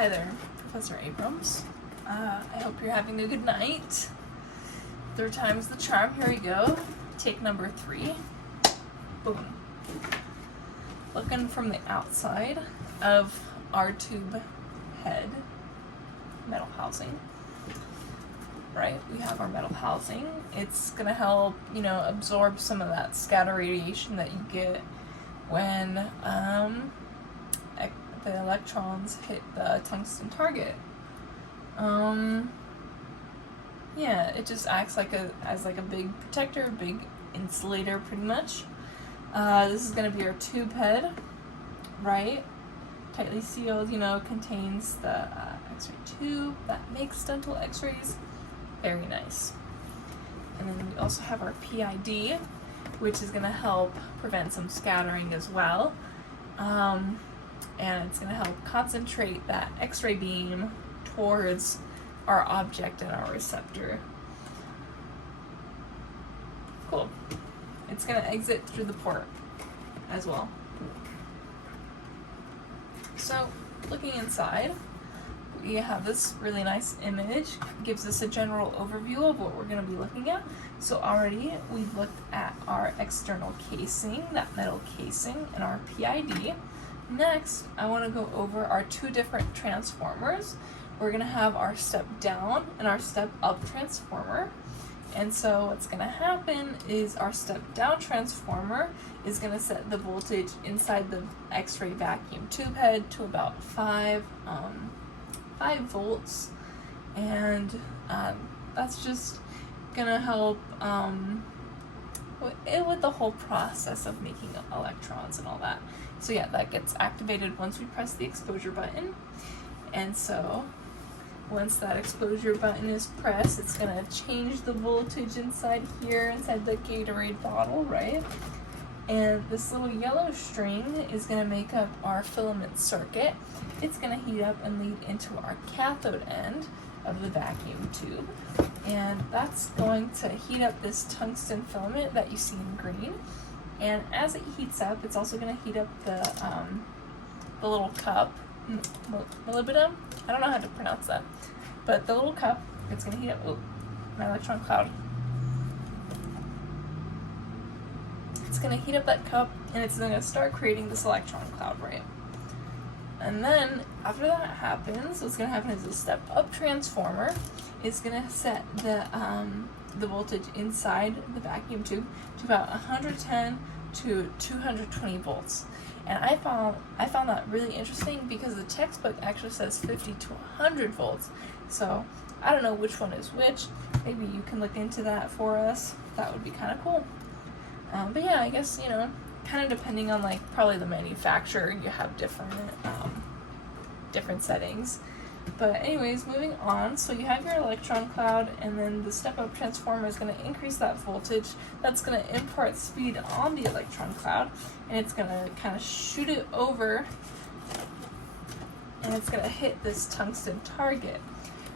Hi there, Professor Abrams. I hope you're having a good night. Third time's the charm. Here we go. Take number 3. Boom. Looking from the outside of our tube head, metal housing. Right, we have our metal housing. It's gonna help, absorb some of that scatter radiation that you get when the electrons hit the tungsten target. Yeah, it just acts as a big protector, big insulator, pretty much. This is gonna be our tube head, right? Tightly sealed, contains the X-ray tube that makes dental X-rays. Very nice. And then we also have our PID, which is gonna help prevent some scattering as well. And it's going to help concentrate that X-ray beam towards our object and our receptor. Cool. It's going to exit through the port as well. So, looking inside, we have this really nice image. It gives us a general overview of what we're going to be looking at. So already we've looked at our external casing, that metal casing, and our PID. Next, I want to go over our 2 different transformers. We're going to have our step down and our step up transformer. And so what's going to happen is our step down transformer is going to set the voltage inside the X-ray vacuum tube head to about 5 volts. And that's just going to help with the whole process of making electrons and all that. So yeah, that gets activated once we press the exposure button. And so once that exposure button is pressed, it's gonna change the voltage inside here, inside the Gatorade bottle, right? And this little yellow string is gonna make up our filament circuit. It's gonna heat up and lead into our cathode end of the vacuum tube. And that's going to heat up this tungsten filament that you see in green. And as it heats up, it's also going to heat up the little cup, molybdenum. I don't know how to pronounce that, but the little cup, it's going to heat up. Oh, my electron cloud. It's going to heat up that cup, and it's going to start creating this electron cloud, right? And then after that happens, what's going to happen is a step up transformer is going to set the voltage inside the vacuum tube to about 110 to 220 volts. And I found that really interesting because the textbook actually says 50 to 100 volts. So I don't know which one is which. Maybe you can look into that for us. That would be kind of cool. But yeah, I guess, kind of depending on probably the manufacturer, you have different settings. But anyways, moving on, so you have your electron cloud, and then the step-up transformer is going to increase that voltage. That's going to impart speed on the electron cloud, and it's going to kind of shoot it over, and it's going to hit this tungsten target.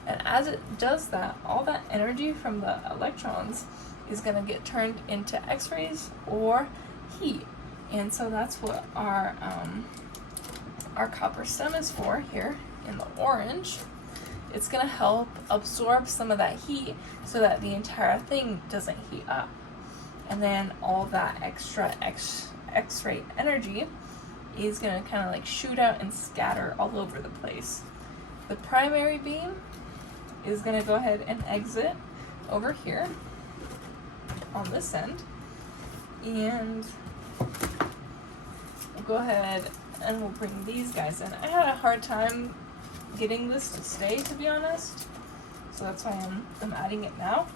And as it does that, all that energy from the electrons is going to get turned into X-rays or heat. And so that's what our copper stem is for here in the orange. It's going to help absorb some of that heat so that the entire thing doesn't heat up. And then all that extra X-ray energy is going to kind of shoot out and scatter all over the place. The primary beam is going to go ahead and exit over here on this end. And we'll go ahead and we'll bring these guys in. I had a hard time getting this to stay, to be honest, so that's why I'm adding it now.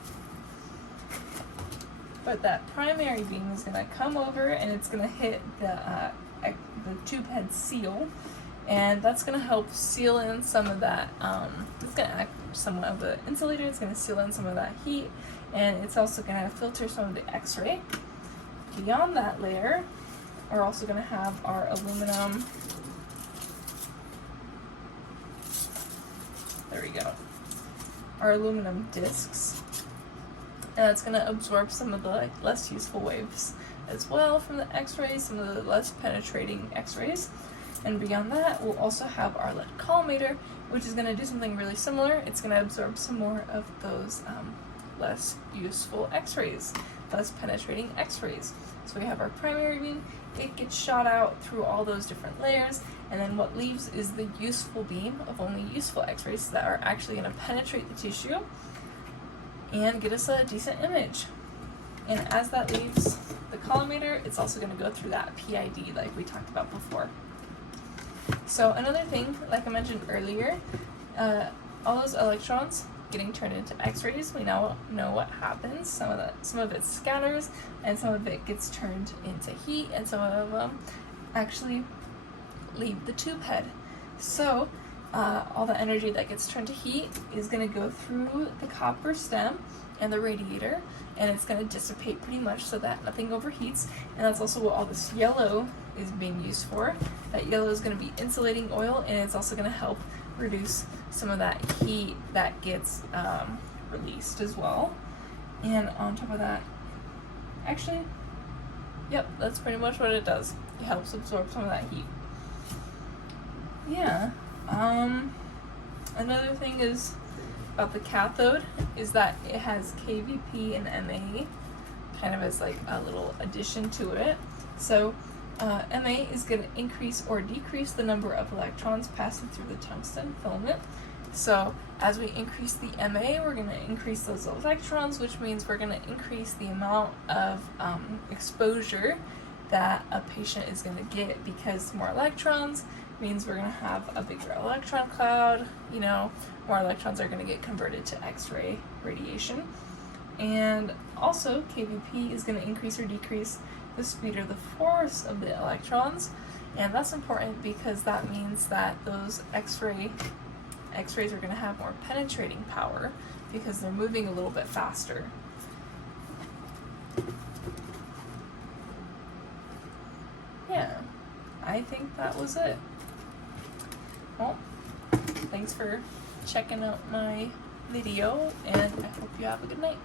But that primary beam is going to come over and it's going to hit the tube head seal, and that's going to help seal in some of that. It's going to act somewhat of the insulator. It's going to seal in some of that heat, and it's also going to filter some of the X-ray. Beyond that layer, we're also going to have our aluminum. There we go. Our aluminum discs. And it's going to absorb some of the less useful waves as well from the X-rays, some of the less penetrating X-rays. And beyond that, we'll also have our lead collimator, which is going to do something really similar. It's going to absorb some more of those less useful x-rays, less penetrating x-rays. So we have our primary beam, it gets shot out through all those different layers, and then what leaves is the useful beam of only useful x-rays that are actually going to penetrate the tissue and get us a decent image. And as that leaves the collimator, it's also going to go through that PID like we talked about before. So another thing, like I mentioned earlier, all those electrons getting turned into X-rays, we now know what happens. Some of it scatters, and some of it gets turned into heat, and some of them actually leave the tube head. So all the energy that gets turned to heat is going to go through the copper stem and the radiator, and it's going to dissipate pretty much so that nothing overheats. And that's also what all this yellow is being used for. That yellow is going to be insulating oil, and it's also going to help reduce some of that heat that gets released as well. And on top of that, actually, yep, that's pretty much what it does. It helps absorb some of that heat. Yeah. Another thing is about the cathode is that it has KVP and MA kind of as like a little addition to it. So MA is going to increase or decrease the number of electrons passing through the tungsten filament. So as we increase the MA, we're going to increase those electrons, which means we're going to increase the amount of exposure that a patient is going to get, because more electrons means we're going to have a bigger electron cloud, you know, more electrons are going to get converted to X-ray radiation. And also KVP is going to increase or decrease the speed or the force of the electrons, and that's important because that means that those X-rays are going to have more penetrating power because they're moving a little bit faster. Yeah, I think that was it. Well, thanks for checking out my video, and I hope you have a good night.